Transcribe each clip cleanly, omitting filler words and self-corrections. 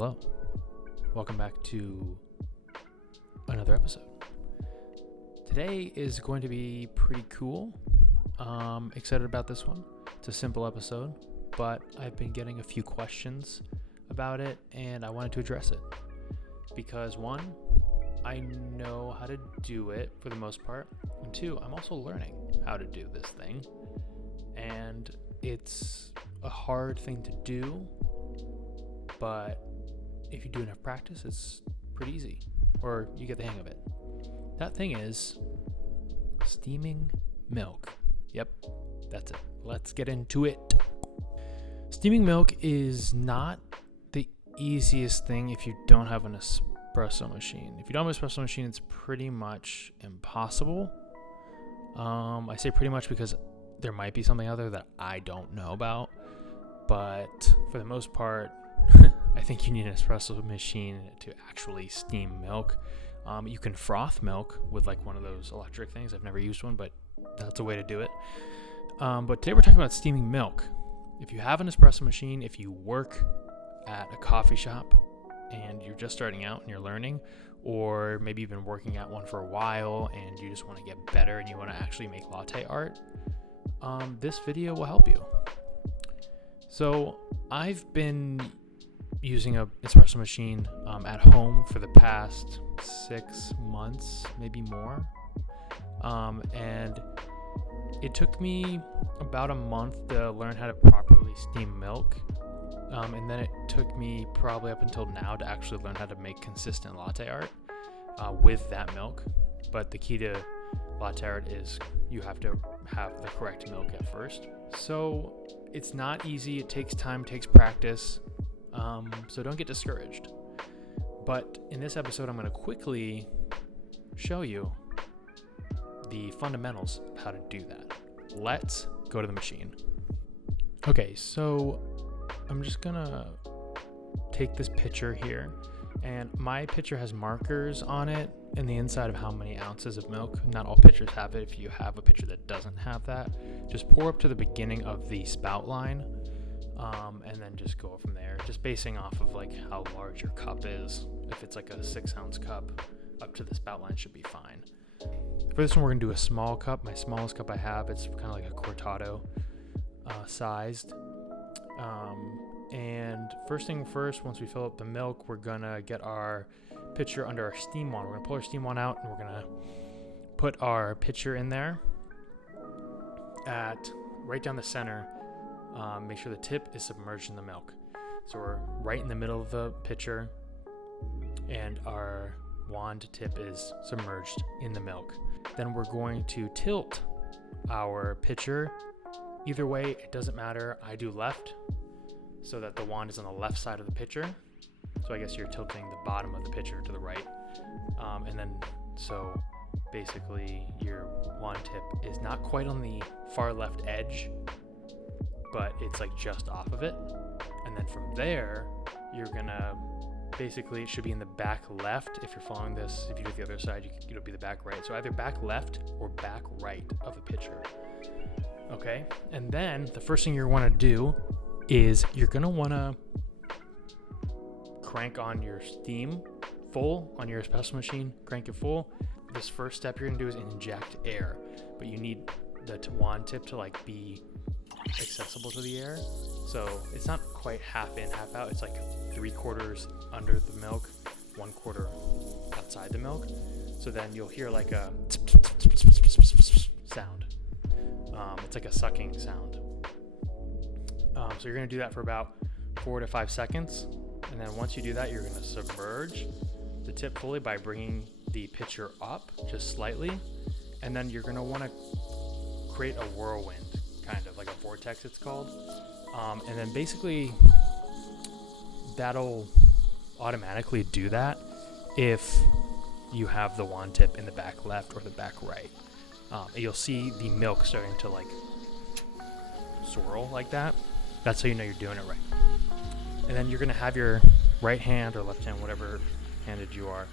Hello. Welcome back to another episode. Today is going to be pretty cool. Excited about this one. It's a simple episode, but I've been getting a few questions about it and I wanted to address it. Because one, I know how to do it for the most part. And two, I'm also learning how to do this thing. And it's a hard thing to do, but if you do enough practice, it's pretty easy, or you get the hang of it. That thing is steaming milk. Yep, that's it. Let's get into it. Steaming milk is not the easiest thing if you don't have an espresso machine. If you don't have an espresso machine, it's pretty much impossible. I say pretty much because there might be something out there that I don't know about, but for the most part, I think you need an espresso machine to actually steam milk. You can froth milk with like one of those electric things. I've never used one, but that's a way to do it. But today we're talking about steaming milk. If you have an espresso machine, if you work at a coffee shop and you're just starting out and you're learning, or maybe you've been working at one for a while and you just want to get better and you want to actually make latte art, this video will help you. So I've been using an espresso machine at home for the past 6 months, maybe more. And it took me about a month to learn how to properly steam milk. And then it took me probably up until now to actually learn how to make consistent latte art with that milk. But the key to latte art is you have to have the correct milk at first. So it's not easy. It takes time, takes practice. So don't get discouraged. But in this episode, I'm going to quickly show you the fundamentals of how to do that. Let's go to the machine. Okay, so I'm just going to take this pitcher here, and my pitcher has markers on it in the inside of how many ounces of milk. Not all pitchers have it. If you have a pitcher that doesn't have that, just pour up to the beginning of the spout line. And then just go from there, just basing off of like how large your cup is. If it's like a 6-ounce cup, up to the spout line should be fine. For this one, we're gonna do a small cup. My smallest cup I have, it's kind of like a cortado sized. And first thing first, once we fill up the milk, we're gonna get our pitcher under our steam wand. We're gonna pull our steam wand out and we're gonna put our pitcher in there at right down the center. Make sure the tip is submerged in the milk. So we're right in the middle of the pitcher and our wand tip is submerged in the milk. Then we're going to tilt our pitcher. Either way, it doesn't matter. I do left so that the wand is on the left side of the pitcher. So I guess you're tilting the bottom of the pitcher to the right. And then so basically your wand tip is not quite on the far left edge, but it's like just off of it. And then from there, you're gonna basically, it should be in the back left. If you're following this, if you do the other side, it'll be the back right. So either back left or back right of the pitcher. Okay. And then the first thing you want to do is you're gonna want to crank on your steam full on your espresso machine, crank it full. This first step you're gonna do is inject air, but you need the wand tip to like be accessible to the air. So it's not quite half in, half out. It's like 3/4 under the milk, 1/4 outside the milk. So then you'll hear like a sound. It's like a sucking sound. So you're going to do that for about 4 to 5 seconds. And then once you do that, you're going to submerge the tip fully by bringing the pitcher up just slightly. And then you're going to want to create a whirlwind, kind of like a vortex it's called. And then basically that'll automatically do that if you have the wand tip in the back left or the back right. You'll see the milk starting to like swirl like that. That's how you know you're doing it right. And then you're going to have your right hand or left hand, whatever handed you are,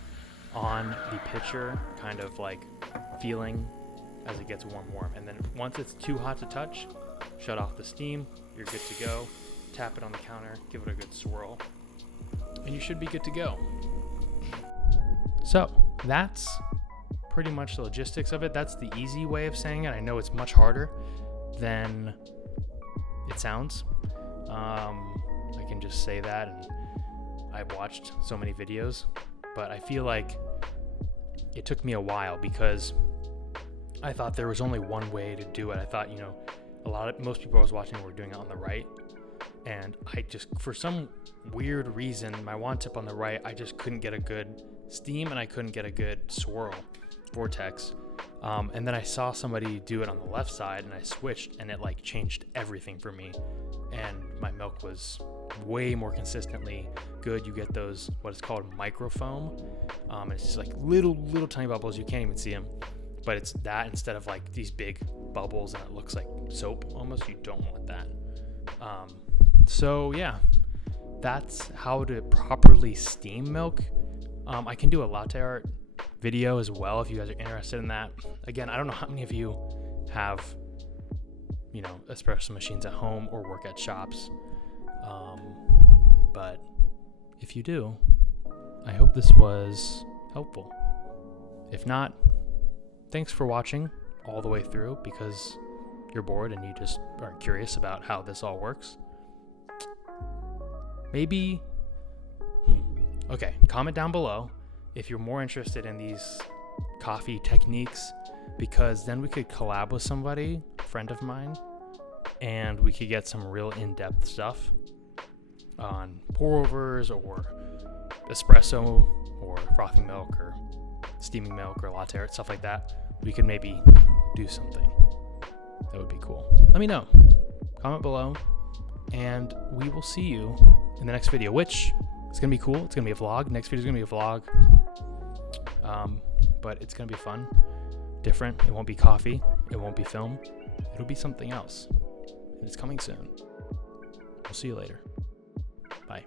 on the pitcher, kind of like feeling as it gets warm. And then once it's too hot to touch, shut off the steam. You're good to go. Tap it on the counter, give it a good swirl. and you should be good to go. So that's pretty much the logistics of it. That's the easy way of saying it. I know it's much harder than it sounds. I can just say that, and I've watched so many videos, but I feel like it took me a while because I thought there was only one way to do it. I thought, most people I was watching were doing it on the right, and I just, for some weird reason, my wand tip on the right, I just couldn't get a good steam and I couldn't get a good swirl vortex. And then I saw somebody do it on the left side, and I switched, and it like changed everything for me. And my milk was way more consistently good. You get those, what is called microfoam. And it's just like little tiny bubbles. You can't even see them, but it's that instead of like these big bubbles, and it looks like soap almost. You don't want that. So yeah, that's how to properly steam milk. I can do a latte art video as well if you guys are interested in that. Again, I don't know how many of you have espresso machines at home or work at shops, but if you do, I hope this was helpful. If not, thanks for watching all the way through, because you're bored and you just are curious about how this all works. Maybe okay, comment down below if you're more interested in these coffee techniques, because then we could collab with somebody, a friend of mine, and we could get some real in-depth stuff on pour-overs or espresso or frothing milk or steaming milk or latte art, stuff like that. We could maybe do something. That would be cool. Let me know. Comment below, and we will see you in the next video, which is going to be cool. It's going to be a vlog. Next video is going to be a vlog. But it's going to be fun, different. It won't be coffee. It won't be film. It'll be something else. And it's coming soon. We'll see you later. Bye.